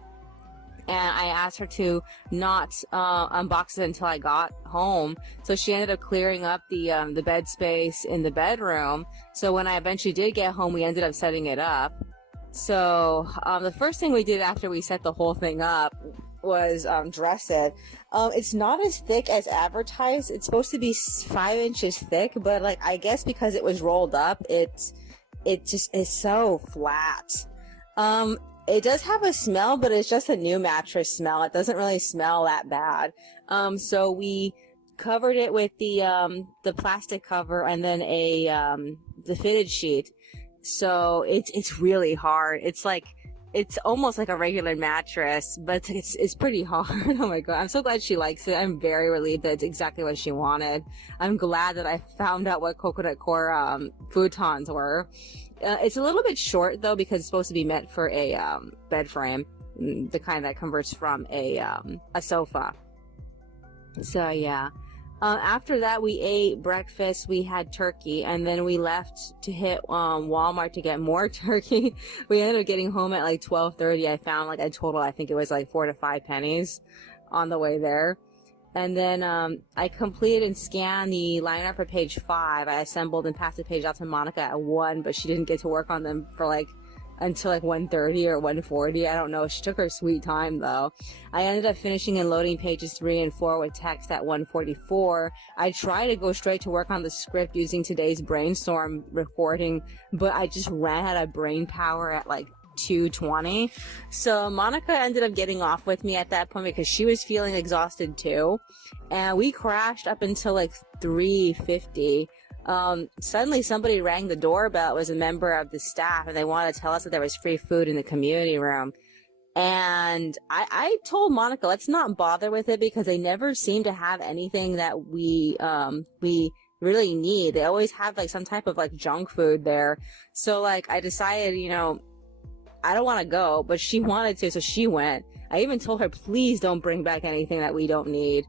and I asked her to not unbox it until I got home. So she ended up clearing up the bed space in the bedroom. So when I eventually did get home, we ended up setting it up. So the first thing we did after we set the whole thing up was dress it. It's not as thick as advertised. It's supposed to be 5 inches thick, but like I guess because it was rolled up, it just is so flat. It does have a smell, but it's just a new mattress smell. It doesn't really smell that bad. So we covered it with the plastic cover and then the fitted sheet. So it's really hard. It's almost like a regular mattress, but it's pretty hard. Oh my god. I'm so glad she likes it. I'm very relieved that it's exactly what she wanted. I'm glad that I found out what coconut core futons were. It's a little bit short though, because it's supposed to be meant for a bed frame, the kind that converts from a sofa. So yeah. After that, we ate breakfast. We had turkey, and then we left to hit Walmart to get more turkey. We ended up getting home at like 12:30. I found like a total, I think it was like 4 to 5 pennies on the way there. And then I completed and scanned the lineup for page 5. I assembled and passed the page out to Monica at 1, but she didn't get to work on them for like until like 1:30 or 1:40. I don't know. She took her sweet time though. I ended up finishing and loading pages 3 and 4 with text at 1:44. I tried to go straight to work on the script using today's brainstorm recording, but I just ran out of brain power at like 2:20. So Monica ended up getting off with me at that point because she was feeling exhausted too. And we crashed up until like 3:50. Suddenly somebody rang the doorbell. It was a member of the staff, and they wanted to tell us that there was free food in the community room. And I told Monica, let's not bother with it because they never seem to have anything that we really need. They always have like some type of like junk food there. So like I decided, you know, I don't want to go, but she wanted to, so she went. I even told her, please don't bring back anything that we don't need.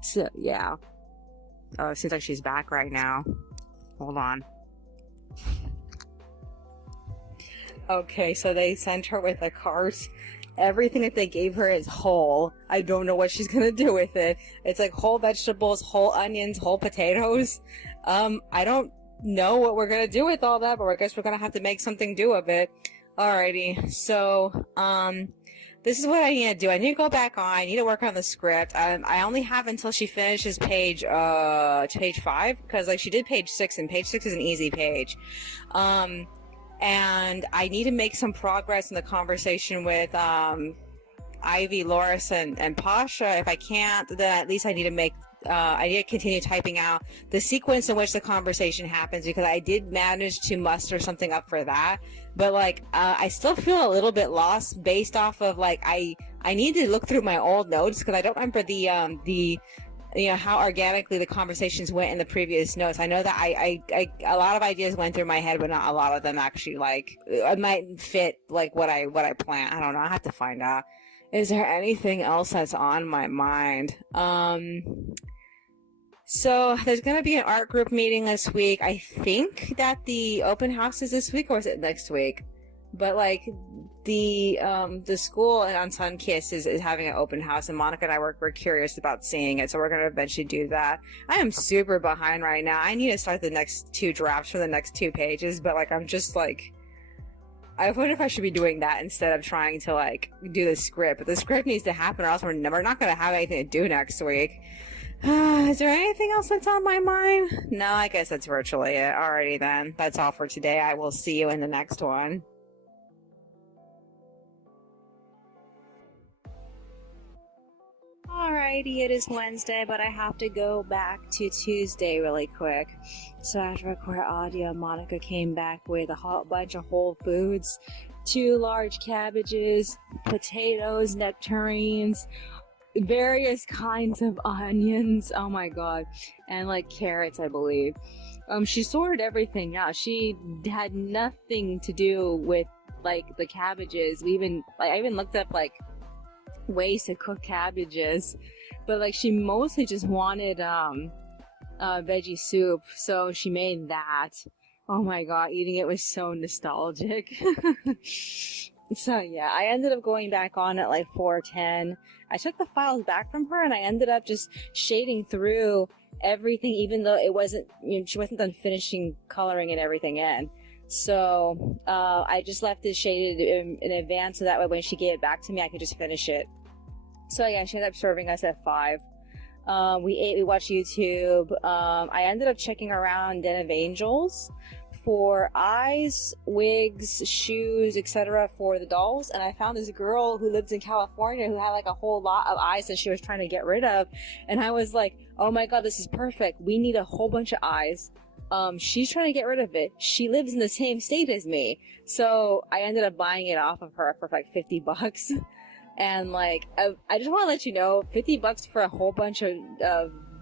So yeah. Oh, it seems like she's back right now. Hold on. Okay, so they sent her with a cart. Everything that they gave her is whole. I don't know what she's gonna do with it. It's like whole vegetables, whole onions, whole potatoes. I don't know what we're gonna do with all that, but I guess we're gonna have to make something do of it. Alrighty, so, this is what I need to do. I need to go back on. I need to work on the script. I only have until she finishes page 5, because like she did page 6, and page 6 is an easy page. And I need to make some progress in the conversation with Ivy, Loris, and Pasha. If I can't, then at least I need to continue typing out the sequence in which the conversation happens, because I did manage to muster something up for that. But like, I still feel a little bit lost based off of like, I need to look through my old notes because I don't remember the you know, how organically the conversations went in the previous notes. I know that I a lot of ideas went through my head, but not a lot of them actually like, I might fit like what I plan. I don't know. I have to find out. Is there anything else that's on my mind? So there's going to be an art group meeting this week. I think that the open house is this week, or is it next week? But like the school on Sunkiss is having an open house, and Monica and I were curious about seeing it, so we're going to eventually do that. I am super behind right now. I need to start the next 2 drafts for the next 2 pages, but like I'm just like, I wonder if I should be doing that instead of trying to like do the script. But the script needs to happen, or else we're not going to have anything to do next week. Is there anything else that's on my mind? No, I guess that's virtually it. Alrighty then. That's all for today. I will see you in the next one. Alrighty, it is Wednesday, but I have to go back to Tuesday really quick. So after I record audio, Monica came back with a whole bunch of whole foods, 2 large cabbages, potatoes, nectarines, various kinds of onions, oh my god, and like carrots, I believe. She sorted everything out. She had nothing to do with like the cabbages. I even looked up like ways to cook cabbages, but like she mostly just wanted veggie soup, so she made that. Oh my god, eating it was so nostalgic. So yeah, I ended up going back on at like 4:10. I took the files back from her, and I ended up just shading through everything, even though it wasn't, you know, she wasn't done finishing coloring and everything in. So I just left it shaded in advance, so that way when she gave it back to me, I could just finish it. So yeah, she ended up serving us at 5. We ate, we watched YouTube. I ended up checking around Den of Angels for eyes, wigs, shoes, etc. for the dolls, and I found this girl who lives in California who had like a whole lot of eyes that she was trying to get rid of, and I was like, oh my god, this is perfect. We need a whole bunch of eyes. She's trying to get rid of it. She lives in the same state as me, so I ended up buying it off of her for like $50. And like, I just want to let you know, $50 for a whole bunch of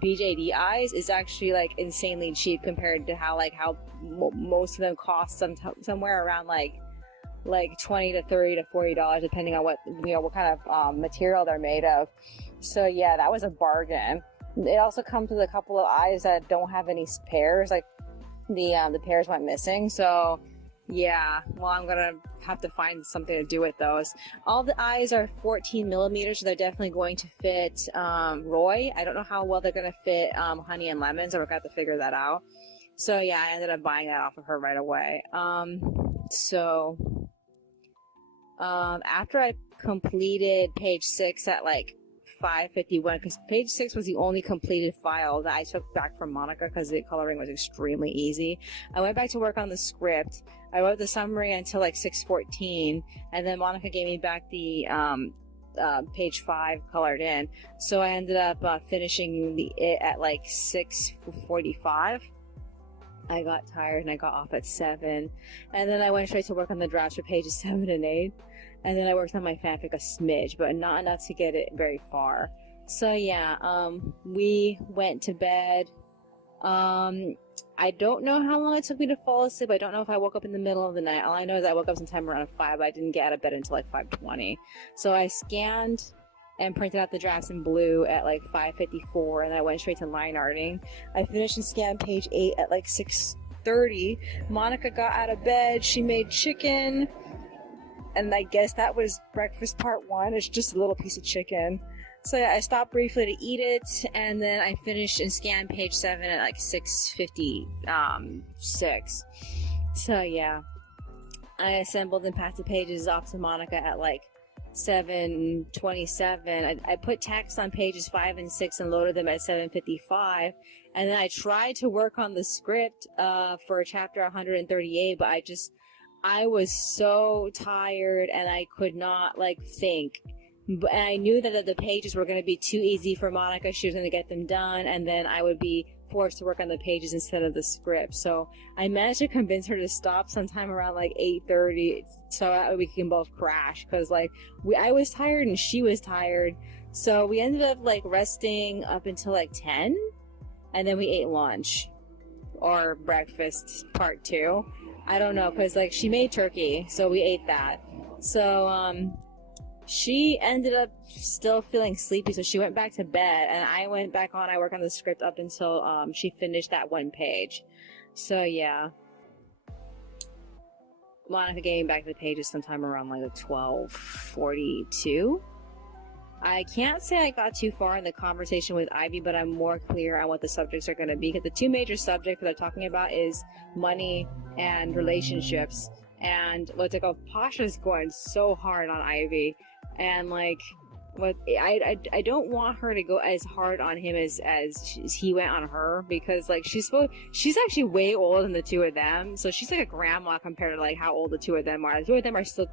BJD eyes is actually like insanely cheap compared to how most of them cost somewhere around like $20 to $30 to $40 depending on what, you know, what kind of material they're made of. So yeah, that was a bargain. It also comes with a couple of eyes that don't have any pairs, like the pairs went missing, so yeah, well, I'm gonna have to find something to do with those. All the eyes are 14 millimeters, so they're definitely going to fit Roy. I don't know how well they're gonna fit Honey and Lemon, so we're gonna have to figure that out. So yeah, I ended up buying that off of her right away. After I completed page 6 at like 5:51, because page 6 was the only completed file that I took back from Monica because the coloring was extremely easy. I went back to work on the script. I wrote the summary until like 6:14, and then Monica gave me back the page 5 colored in. So I ended up finishing it at like 6:45. I got tired and I got off at 7, and then I went straight to work on the drafts for pages 7 and 8. And then I worked on my fanfic a smidge, but not enough to get it very far. So yeah, we went to bed. I don't know how long it took me to fall asleep. I don't know if I woke up in the middle of the night. All I know is I woke up sometime around 5, but I didn't get out of bed until like 5:20. So I scanned and printed out the drafts in blue at like 5:54, and I went straight to line arting. I finished and scanned page 8 at like 6:30. Monica got out of bed. She made chicken. And I guess that was breakfast part 1. It's just a little piece of chicken. So yeah, I stopped briefly to eat it, and then I finished and scanned page 7 at like 6:56. So yeah, I assembled and passed the pages off to Monica at like 7:27. I put text on pages 5 and 6 and loaded them at 7:55. And then I tried to work on the script for chapter 138, but I was so tired and I could not like think. And I knew that the pages were going to be too easy for Monica. She was going to get them done, and then I would be forced to work on the pages instead of the script. So I managed to convince her to stop sometime around like 8:30, so that we can both crash, because like I was tired and she was tired. So we ended up like resting up until like 10, and then we ate lunch or breakfast part 2. I don't know, because like she made turkey, so we ate that. So she ended up still feeling sleepy, so she went back to bed, and I went back on. I worked on the script up until she finished that 1 page. So yeah, Monica gave me back the pages sometime around like 12:42. I can't say I got too far in the conversation with Ivy, but I'm more clear on what the subjects are going to be, because the 2 major subjects that they're talking about is money and relationships. And what's it called? Pasha's going so hard on Ivy, and like, I don't want her to go as hard on him as he went on her, because like she's actually way older than the 2 of them, so she's like a grandma compared to like how old the 2 of them are. The 2 of them are still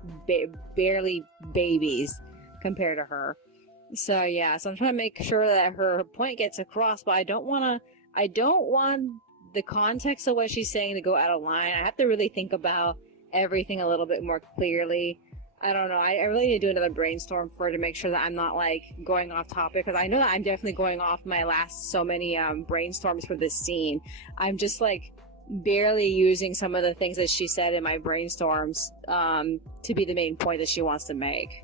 barely babies compared to her. So yeah, so I'm trying to make sure that her point gets across, but I don't want the context of what she's saying to go out of line. I have to really think about everything a little bit more clearly. I don't know. I really need to do another brainstorm for her to make sure that I'm not like going off topic, because I know that I'm definitely going off my last so many brainstorms for this scene. I'm just like barely using some of the things that she said in my brainstorms to be the main point that she wants to make.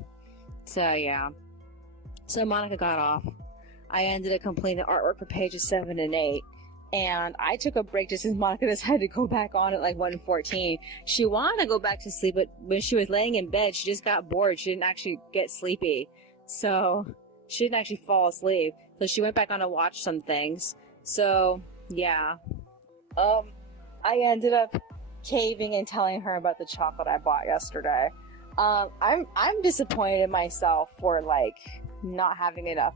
So yeah. So Monica got off. I ended up completing the artwork for pages 7 and 8. And I took a break just as Monica decided to go back on at like 1:14. She wanted to go back to sleep, but when she was laying in bed, she just got bored. She didn't actually get sleepy. So she didn't actually fall asleep. So she went back on to watch some things. So yeah. I ended up caving and telling her about the chocolate I bought yesterday. I'm disappointed in myself for like not having enough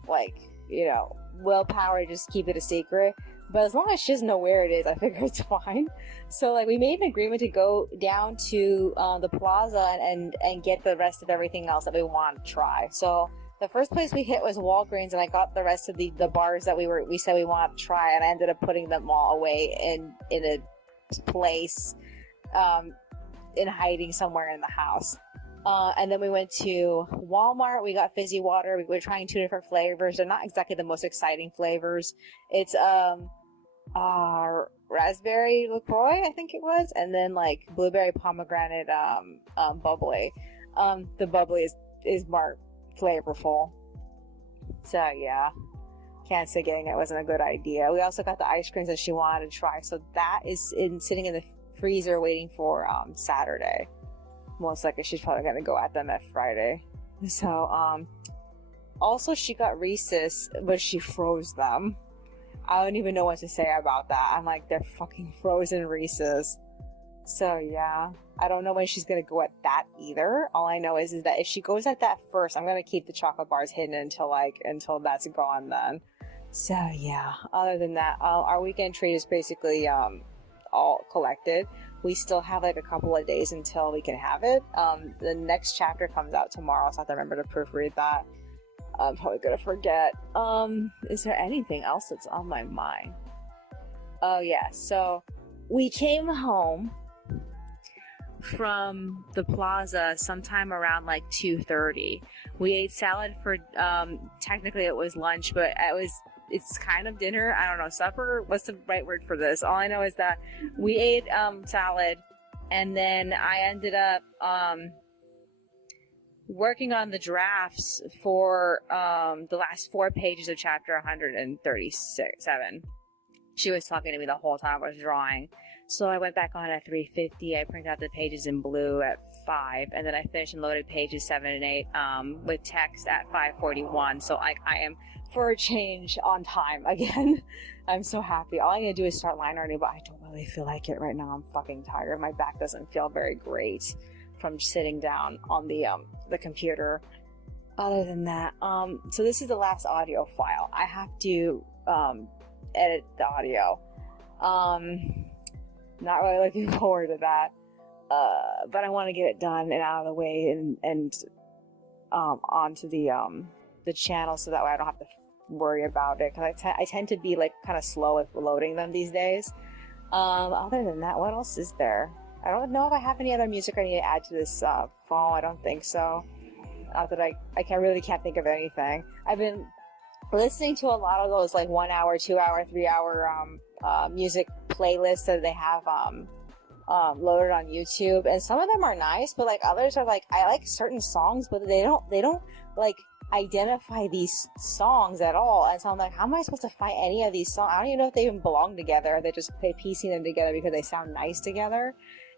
willpower to just keep it a secret. But as long as she doesn't know where it is, I figure it's fine. So like we made an agreement to go down to the plaza and get the rest of everything else that we want to try. So the first place we hit was Walgreens, and I got the rest of the bars that we said we wanted to try, and I ended up putting them all away in a place in hiding somewhere in the house. And then we went to Walmart. We got fizzy water. We were trying 2 different flavors. They're not exactly the most exciting flavors. It's raspberry LaCroix, I think it was, and then like blueberry pomegranate bubbly. The bubbly is more flavorful. So yeah. can't say getting it wasn't a good idea. We also got the ice creams that she wanted to try, so that is sitting in the freezer waiting for Saturday. Most likely she's probably gonna go at them at Friday. So also she got Reese's, but she froze them. I don't even know what to say about that. I'm like, they're fucking frozen Reese's. So yeah, I don't know when she's gonna go at that either. All I know is that if she goes at that first, I'm gonna keep the chocolate bars hidden until that's gone then. So yeah, other than that, our weekend treat is basically all collected. We still have like a couple of days until we can have it. The next chapter comes out tomorrow, so I have to remember to proofread that. I'm probably gonna forget. Is there anything else that's on my mind? Oh yeah, so we came home from the plaza sometime around like 2:30. We ate salad for technically it was lunch, but it's kind of dinner. I don't know, supper. What's the right word for this? All I know is that we ate salad, and then I ended up working on the drafts for the last 4 pages of chapter 137. She was talking to me the whole time I was drawing. So I went back on at 3:50. I printed out the pages in blue at 5, and then I finished and loaded pages 7 and 8 with text at 5:41. So I am, for a change, on time again. I'm so happy. All I'm gonna do is start line arting, but I don't really feel like it right now. I'm fucking tired. My back doesn't feel very great from sitting down on the computer. Other than that, so this is the last audio file. I have to edit the audio. Not really looking forward to that, but I want to get it done and out of the way and onto the channel, so that way I don't have to worry about it, because I tend to be like kind of slow with loading them these days. Other than that, what else is there? I don't know if I have any other music I need to add to this phone. I don't think so. Not that I really can't think of anything. I've been listening to a lot of those like 1 hour, 2 hour, 3 hour music playlists that they have loaded on YouTube, and some of them are nice, but like others are like, I like certain songs, but they don't like identify these songs at all, and so I'm like, how am I supposed to find any of these songs? I don't even know if they even belong together. They just piecing them together because they sound nice together,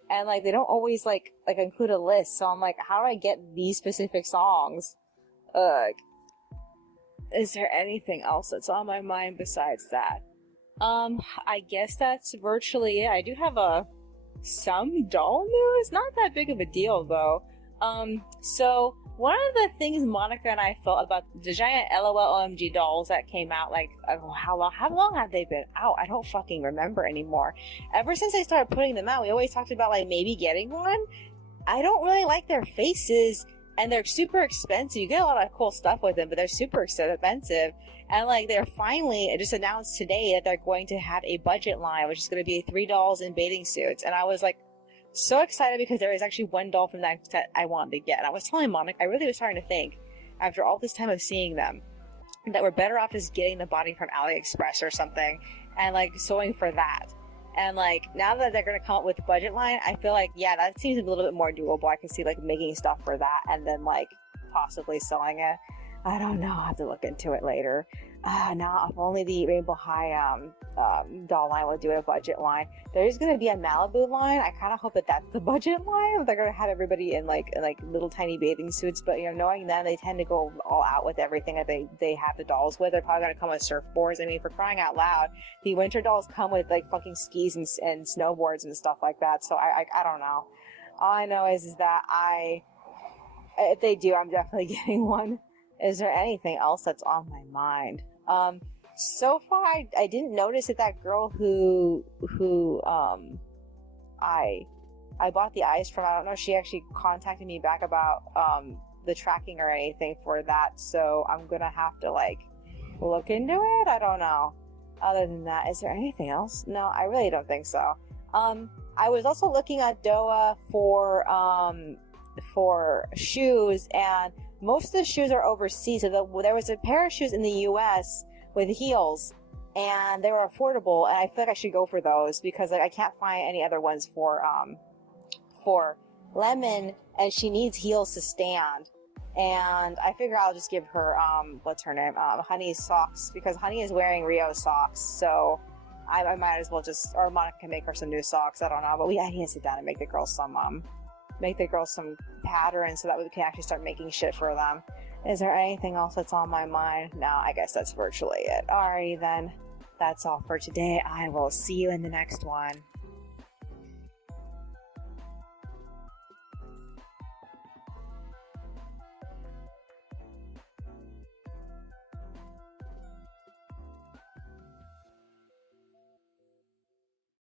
and like they don't always like include a list. So I'm like, how do I get these specific songs? Is there anything else that's on my mind besides that? I guess that's virtually it. I do have some doll news, not that big of a deal though. So one of the things Monica and I felt about the giant LOL OMG dolls that came out, like, how long have they been out? I don't fucking remember anymore. Ever since I started putting them out, we always talked about like maybe getting one. I don't really like their faces, and they're super expensive. You get a lot of cool stuff with them, but they're super expensive. And like, they're finally just announced today that they're going to have a budget line, which is going to be 3 dolls in bathing suits. And I was like so excited because there was actually one doll from that set I wanted to get. And I was telling Monica, I really was starting to think, after all this time of seeing them, that we're better off just getting the body from AliExpress or something and like sewing for that. And like, now that they're going to come up with the budget line, I feel like, yeah, that seems a little bit more doable. I can see like making stuff for that and then like possibly selling it. I don't know. I'll have to look into it later. Now, if only the Rainbow High doll line will do a budget line. There's going to be a Malibu line. I kind of hope that that's the budget line. They're going to have everybody in like little tiny bathing suits. But, you know, knowing them, they tend to go all out with everything that they have the dolls with. They're probably going to come with surfboards. I mean, for crying out loud, the winter dolls come with like fucking skis and snowboards and stuff like that. So I don't know. All I know is that if they do, I'm definitely getting one. Is there anything else that's on my mind? So far, I didn't notice that girl who I bought the eyes from, I don't know if she actually contacted me back about the tracking or anything for that, so I'm gonna have to like look into it. I don't know. Other than that, is there anything else? No, I really don't think so. I was also looking at Doa for shoes, and most of the shoes are overseas. So there was a pair of shoes in the US with heels, and they were affordable, and I feel like I should go for those because like I can't find any other ones for Lemon, and she needs heels to stand. And I figure I'll just give her, what's her name? Honey's socks, because Honey is wearing Rio's socks, so I might as well just, or Monica can make her some new socks, I don't know, but I need to sit down and make the girls some patterns so that we can actually start making shit for them. Is there anything else that's on my mind? No, I guess that's virtually it. Alrighty then, that's all for today. I will see you in the next one.